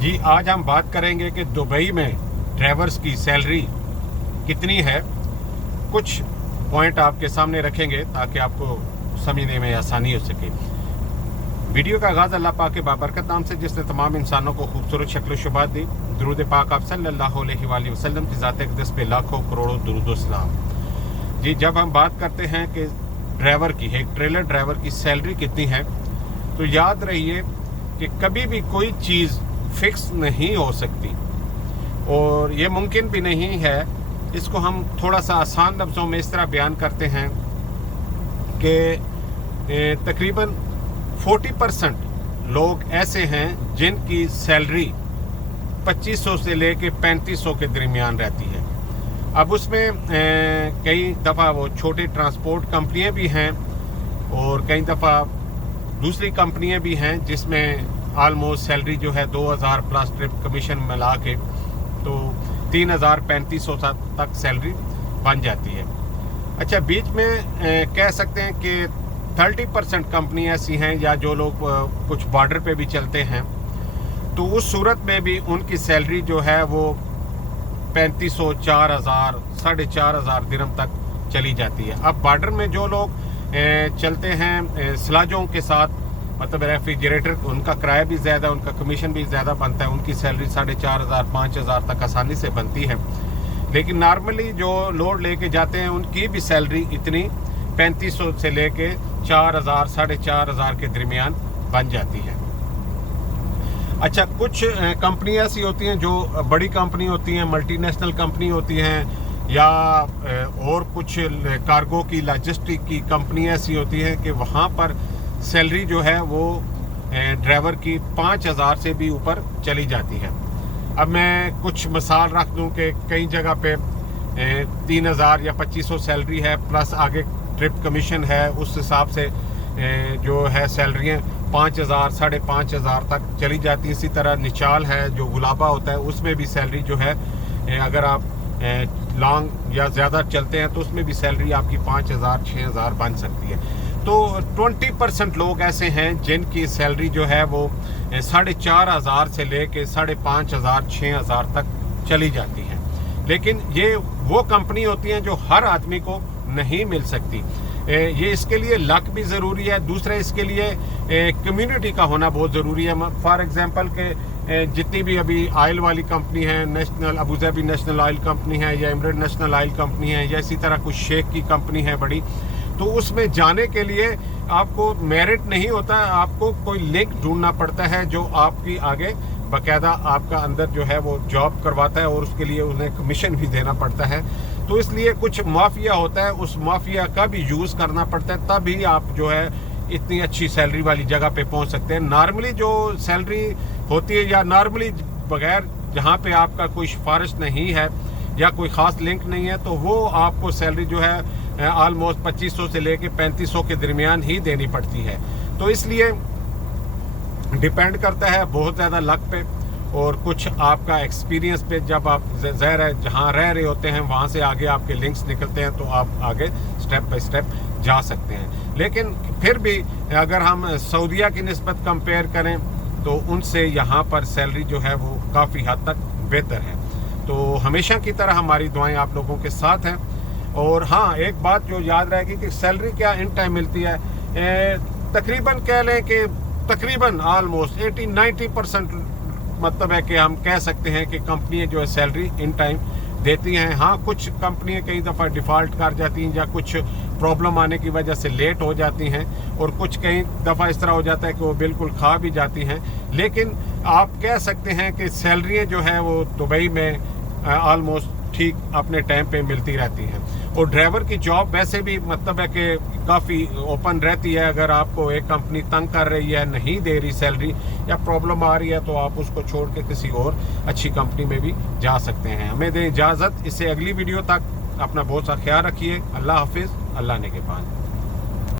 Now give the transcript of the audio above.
जी, आज हम बात करेंगे कि दुबई में ड्राइवर्स की सैलरी कितनी है। कुछ पॉइंट आपके सामने रखेंगे ताकि आपको समझने में आसानी हो सके। वीडियो का आगाज़ अल्लाह पाक के बाबरकत नाम से, जिसने तमाम इंसानों को खूबसूरत शक्ल शुबात दी। दुरूद पाक आप सल्लल्लाहु अलैहि वसल्लम की ज़ात अक़दस पे लाखों करोड़ों दुरूद व सलाम। जी, जब हम बात करते हैं कि ड्राइवर की, एक ट्रेलर ड्राइवर की सैलरी कितनी है, तो याद रहिए कि कभी भी कोई चीज़ फिक्स नहीं हो सकती और ये मुमकिन भी नहीं है। इसको हम थोड़ा सा आसान लफ्ज़ों में इस तरह बयान करते हैं कि तकरीबन 40% लोग ऐसे हैं जिनकी सैलरी 2500 से लेके 3500 के दरमियान रहती है। अब उसमें कई दफ़ा वो छोटे ट्रांसपोर्ट कंपनियां भी हैं और कई दफ़ा दूसरी कंपनियां भी हैं जिसमें आलमोस्ट सैलरी जो है 2000 प्लस ट्रिप कमीशन मिला के तो 3000-3500 तक सैलरी बन जाती है। अच्छा, बीच में कह सकते हैं कि 30% कंपनी ऐसी हैं या जो लोग कुछ बॉर्डर पे भी चलते हैं, तो उस सूरत में भी उनकी सैलरी जो है वो 3500, 4000, 4500 दिरहम तक चली जाती है। अब बॉर्डर में जो लोग चलते हैं सलाजों के साथ, मतलब रेफ्रिजरेटर, उनका किराया भी ज़्यादा, उनका कमीशन भी ज़्यादा बनता है, उनकी सैलरी 4500-5000 तक आसानी से बनती है। लेकिन नॉर्मली जो लोड लेके जाते हैं उनकी भी सैलरी इतनी 3500 से लेके 4000, 4500 के दरमियान बन जाती है। अच्छा, कुछ कंपनी ऐसी होती हैं जो बड़ी कंपनी होती हैं, मल्टीनेशनल कंपनी होती हैं, या और कुछ कार्गो की, लॉजिस्टिक की कंपनी ऐसी होती हैं कि वहाँ पर सैलरी जो है वो ड्राइवर की 5000 से भी ऊपर चली जाती है। अब मैं कुछ मिसाल रख दूं कि कई जगह पे 3000 या 2500 सैलरी है, प्लस आगे ट्रिप कमीशन है, उस हिसाब से जो है सैलरियाँ 5000, 5500 तक चली जाती है। इसी तरह निचाल है जो गुलाबा होता है, उसमें भी सैलरी जो है अगर आप लॉन्ग या ज़्यादा चलते हैं तो उसमें भी सैलरी आपकी 5000, 6000 बन सकती है। तो 20% लोग ऐसे हैं जिनकी सैलरी जो है वो 4500 से लेके 5500, 6000 तक चली जाती है। लेकिन ये वो कंपनी होती हैं जो हर आदमी को नहीं मिल सकती। ये इसके लिए लक भी ज़रूरी है, दूसरा इसके लिए कम्युनिटी का होना बहुत ज़रूरी है। फॉर एग्जांपल के जितनी भी अभी ऑयल वाली कंपनी है, national Abu Dhabi national oil company है या एमिरेट नेशनल ऑयल कंपनी है, या इसी तरह कुछ शेख की कंपनी है बड़ी, तो उसमें जाने के लिए आपको मेरिट नहीं होता, आपको कोई लिंक ढूंढना पड़ता है जो आपकी आगे बाकायदा आपका अंदर जो है वो जॉब करवाता है और उसके लिए उन्हें कमीशन भी देना पड़ता है। तो इसलिए कुछ माफिया होता है, उस माफिया का भी यूज़ करना पड़ता है, तभी आप जो है इतनी अच्छी सैलरी वाली जगह पे पहुंच सकते हैं। नॉर्मली जो सैलरी होती है, या नॉर्मली बगैर जहाँ पे आपका कोई सिफारिश नहीं है या कोई ख़ास लिंक नहीं है, तो वो आपको सैलरी जो है आलमोस्ट 2500 से लेके 3500 के दरमियान ही देनी पड़ती है। तो इसलिए डिपेंड करता है बहुत ज़्यादा लक पे और कुछ आपका एक्सपीरियंस पे। जब आप ज़ाहिर है जहाँ रह रहे होते हैं वहाँ से आगे आपके लिंक्स निकलते हैं तो आप आगे स्टेप बाय स्टेप जा सकते हैं। लेकिन फिर भी अगर हम सऊदीया की निस्बत कंपेयर करें तो उनसे यहाँ पर सैलरी जो है वो काफ़ी हद तक बेहतर है। तो हमेशा की तरह हमारी दुआएं आप लोगों के साथ हैं। और हाँ, एक बात जो याद रहेगी कि सैलरी क्या इन टाइम मिलती है, तकरीबन कह लें कि तकरीबन आलमोस्ट 80-90% मतलब है कि हम कह सकते हैं कि कंपनियां जो है सैलरी इन टाइम देती हैं। हाँ, कुछ कंपनियां कई दफ़ा डिफ़ॉल्ट कर जाती हैं या कुछ प्रॉब्लम आने की वजह से लेट हो जाती हैं, और कुछ कई दफ़ा इस तरह हो जाता है कि वो बिल्कुल खा भी जाती हैं। लेकिन आप कह सकते हैं कि सैलरियाँ जो है वो दुबई में आलमोस्ट ठीक अपने टाइम पे मिलती रहती हैं। और ड्राइवर की जॉब वैसे भी मतलब है कि काफ़ी ओपन रहती है। अगर आपको एक कंपनी तंग कर रही है, नहीं दे रही सैलरी या प्रॉब्लम आ रही है, तो आप उसको छोड़ के किसी और अच्छी कंपनी में भी जा सकते हैं। हमें दें इजाज़त, इससे अगली वीडियो तक अपना बहुत सा ख्याल रखिए। अल्लाह हाफिज़, अल्लाह ने के पास।